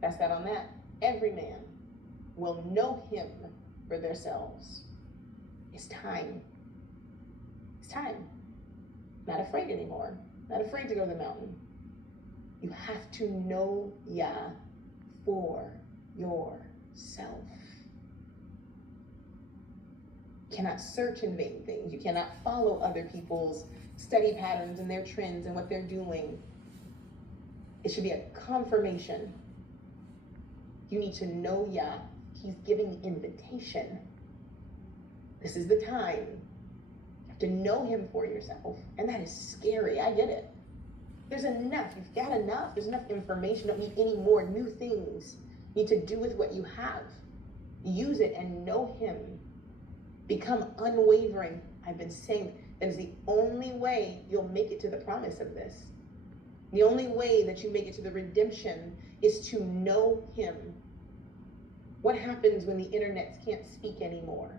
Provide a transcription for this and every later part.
That's that on that. Every man will know him for themselves. It's time. It's time. Not afraid anymore. Not afraid to go to the mountain. You have to know Yah for yourself. You cannot search in vain things. You cannot follow other people's study patterns and their trends and what they're doing. It should be a confirmation. You need to know Yah. He's giving the invitation. This is the time. You have to know him for yourself. And that is scary. I get it. There's enough. You've got enough. There's enough information. You don't need any more new things. You need to do with what you have. Use it and know him. Become unwavering. I've been saying that is the only way you'll make it to the promise of this. The only way that you make it to the redemption is to know him. What happens when the internet can't speak anymore?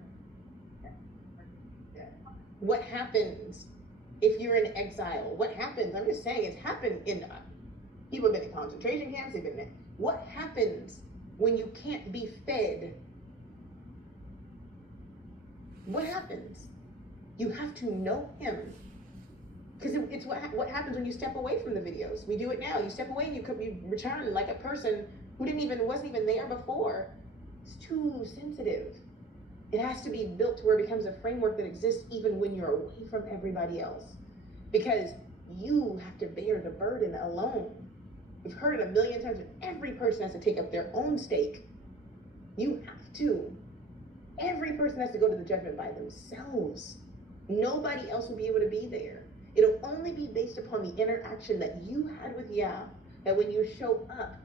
What happens if you're in exile? What happens? I'm just saying, it's happened in, people have been in concentration camps, they've been in, what happens when you can't be fed? What happens? You have to know him. Because it's what happens when you step away from the videos. We do it now. You step away and you return like a person who wasn't even there before. It's too sensitive. It has to be built to where it becomes a framework that exists even when you're away from everybody else. Because you have to bear the burden alone. We've heard it a million times, but every person has to take up their own stake. You have to. Every person has to go to the judgment by themselves. Nobody else will be able to be there. It'll only be based upon the interaction that you had with Yah, that when you show up,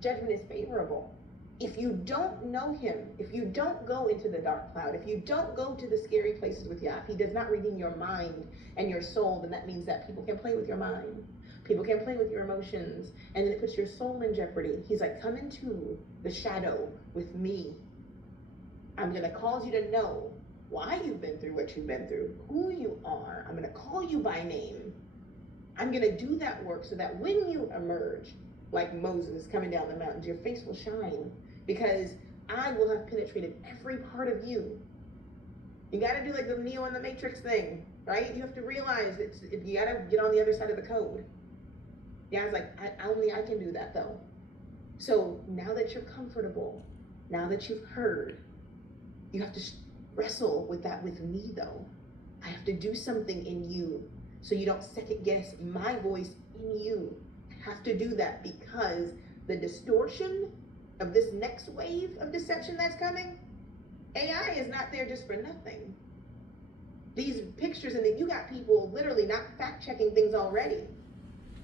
judgment is favorable. If you don't know him, if you don't go into the dark cloud, if you don't go to the scary places with Yah, if he does not redeem your mind and your soul, then that means that people can play with your mind. People can play with your emotions, and then it puts your soul in jeopardy. He's like, come into the shadow with me. I'm going to cause you to know why you've been through what you've been through, who you are. I'm going to call you by name. I'm going to do that work so that when you emerge, like Moses coming down the mountains, your face will shine, because I will have penetrated every part of you. You got to do like the Neo in the Matrix thing, right? You have to realize you got to get on the other side of the code. Yeah, I was like, only I can do that though. So now that you're comfortable, now that you've heard, you have to wrestle with that with me though. I have to do something in you so you don't second guess my voice in you. I have to do that because the distortion of this next wave of deception that's coming, AI is not there just for nothing. These pictures, and then you got people literally not fact checking things already.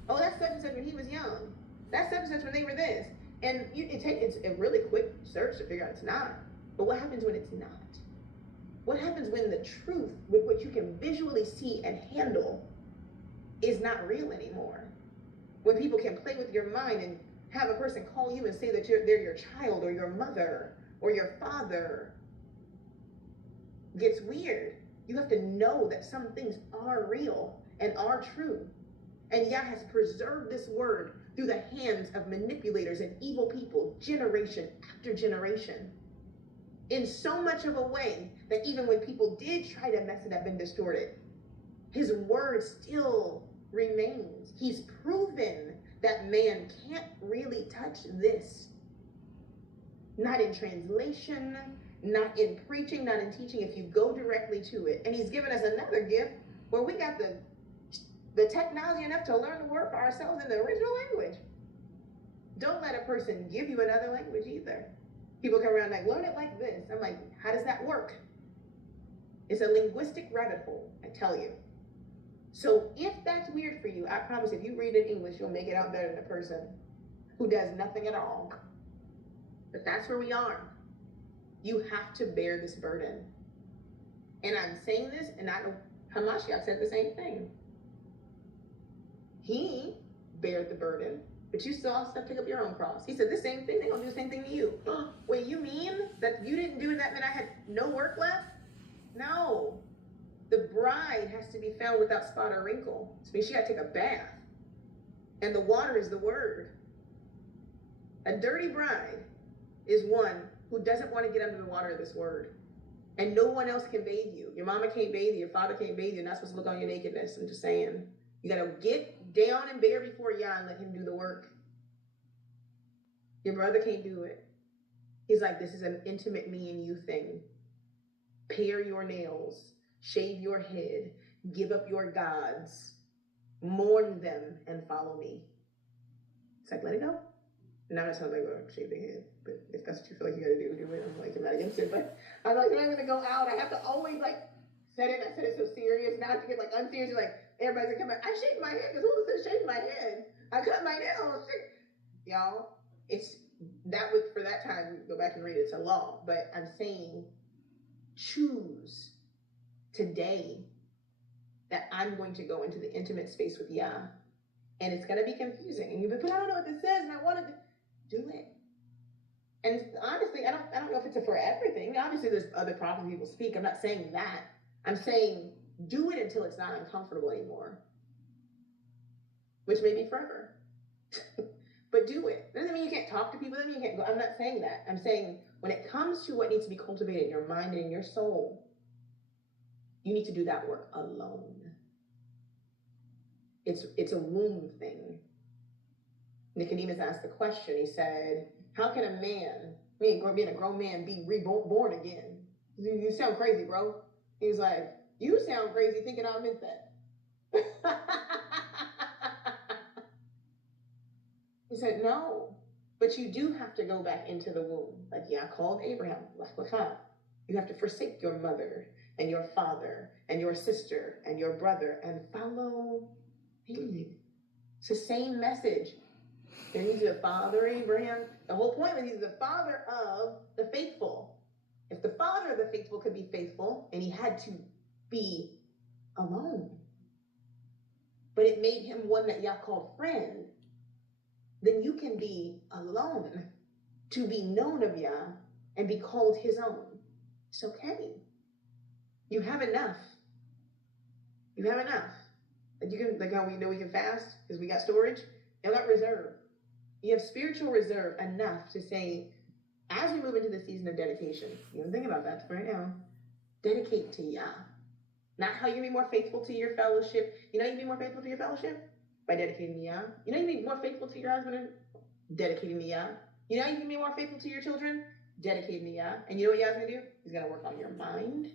Oh, that's such and such when he was young. That's such and such when they were this. And it's a really quick search to figure out it's not. But what happens when it's not? What happens when the truth, with what you can visually see and handle, is not real anymore? When people can play with your mind and have a person call you and say that they're your child or your mother or your father. It gets weird. You have to know that some things are real and are true. And Yah has preserved this word through the hands of manipulators and evil people, generation after generation, in so much of a way that even when people did try to mess it up and distort it, his word still remains. He's proven that man can't really touch this. Not in translation, not in preaching, not in teaching, if you go directly to it. And he's given us another gift where we got the technology enough to learn the word for ourselves in the original language. Don't let a person give you another language either. People come around like, learn it like this. I'm like, how does that work? It's a linguistic rabbit hole, I tell you. So if that's weird for you, I promise if you read it in English, you'll make it out better than a person who does nothing at all. But that's where we are. You have to bear this burden. And I'm saying this, and I know Hamashiach said the same thing. He bared the burden, but you still have to pick up your own cross. He said the same thing. They're going to do the same thing to you. Wait, you mean that you didn't do that, that I had no work left? No. The bride has to be found without spot or wrinkle. It means she got to take a bath. And the water is the word. A dirty bride is one who doesn't want to get under the water of this word. And no one else can bathe you. Your mama can't bathe you. Your father can't bathe you. You're not supposed to look on your nakedness. I'm just saying. You got to get down and bare before Yah and let him do the work. Your brother can't do it. He's like, this is an intimate me and you thing. Pare your nails. Shave your head. Give up your gods. Mourn them and follow me. It's like, let it go. And I'm not telling them to shave their head, but if that's what you feel like you gotta do, do it. I'm like, I'm not against it, but I'm like, I'm not gonna go out. I have to always like set it. I said it so serious, not to get like unserious. Like everybody's gonna come out. I shaved my head because Huldah said shave my head. I cut my nails. Y'all, it's that was for that time. Go back and read it. It's a law, but I'm saying choose today that I'm going to go into the intimate space with Yah, and it's gonna be confusing. And you'll be, but I don't know what this says, and I wanted to do it. And honestly, I don't know if it's for everything. Obviously, there's other prophecies people speak. I'm not saying that. I'm saying do it until it's not uncomfortable anymore, which may be forever. But do it. Doesn't mean you can't talk to people. Doesn't mean you can't go. I'm not saying that. I'm saying when it comes to what needs to be cultivated in your mind and in your soul, you need to do that work alone. It's a womb thing. Nicodemus asked the question. He said, how can a man, being a grown man, be reborn again? You sound crazy, bro. He was like, you sound crazy thinking I meant that. He said, no, but you do have to go back into the womb. Like Yah called Abraham, you have to forsake your mother and your father and your sister and your brother and follow me. It's the same message. And he's the father of Abraham. The whole point was he's the father of the faithful. If the father of the faithful could be faithful, and he had to be alone, but it made him one that Yah called friend, then you can be alone to be known of Yah and be called his own. It's okay. You have enough. You have enough. Like you can, like how we know we can fast because we got storage. You got reserve. You have spiritual reserve enough to say, as we move into the season of dedication, you can think about that for right now. Dedicate to Yah. Not how you can be more faithful to your fellowship. You know you can be more faithful to your fellowship? By dedicating to Yah. You know you can be more faithful to your husband and dedicating to Yah. You know you can be more faithful to your children? Dedicating to Yah. And you know what Yah's gonna do? He's gonna work on your mind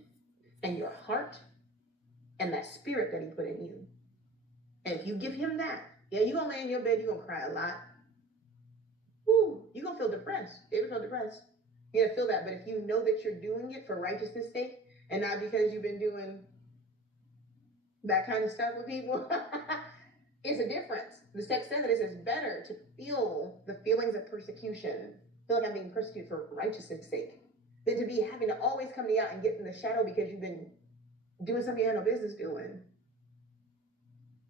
and your heart and that spirit that he put in you. And if you give him that, yeah, you're gonna lay in your bed, you're gonna cry a lot. Woo, you're gonna feel depressed. David felt depressed. You're gonna feel that, but if you know that you're doing it for righteousness' sake and not because you've been doing that kind of stuff with people, it's a difference. The text says that it says better to feel the feelings of persecution, feel like I'm being persecuted for righteousness' sake, than to be having to always come to Yah and get in the shadow because you've been doing something you had no business doing.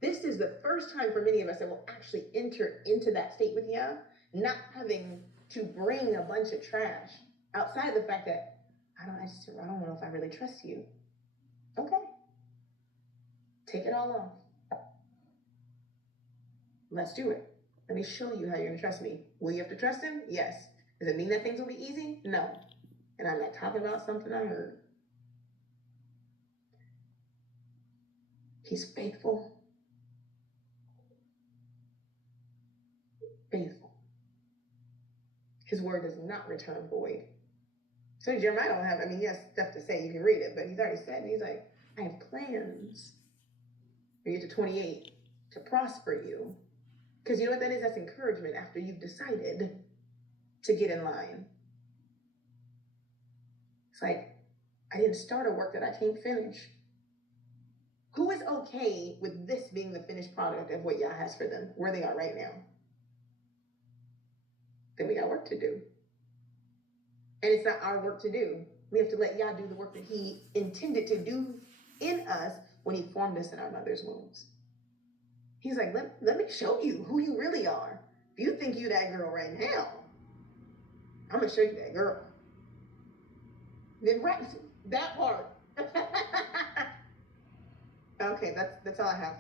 This is the first time for many of us that will actually enter into that state with Yah, not having to bring a bunch of trash outside of the fact that I don't know if I really trust you. Okay. Take it all off. Let's do it. Let me show you how you're going to trust me. Will you have to trust him? Yes. Does it mean that things will be easy? No. And I'm not talking about something I heard. He's faithful. Faithful. His word does not return void. So Jeremiah don't have, he has stuff to say. You can read it, but he's already said, and he's like, I have plans. We get to 28 to prosper you. Because you know what that is? That's encouragement after you've decided to get in line. It's like, I didn't start a work that I can't finish. Who is okay with this being the finished product of what Yah has for them, where they are right now? Then we got work to do. And it's not our work to do. We have to let Yah do the work that he intended to do in us when he formed us in our mother's wombs. He's like, let me show you who you really are. If you think you that girl right now, I'm going to show you that girl. Then right, that part. Okay, that's all I have.